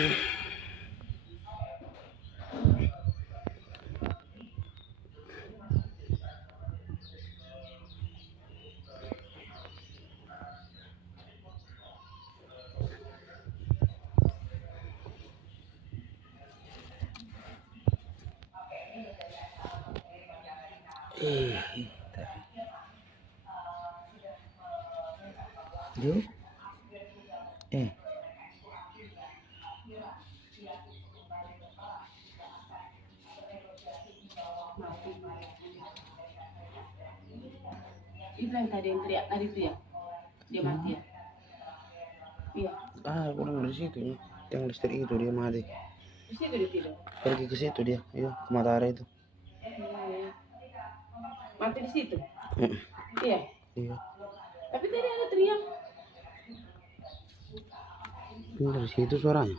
Yuk. Itu yang tadi yang teriak tadi itu ya, dia mati ya. Iya. Kurang dari situ yang listrik itu dia mati. Di situ dia tidur. Pergi ke situ dia, iya ke matahari itu. Mati di situ. Iya. Iya. Tapi tadi ada teriak. Dari situ suaranya.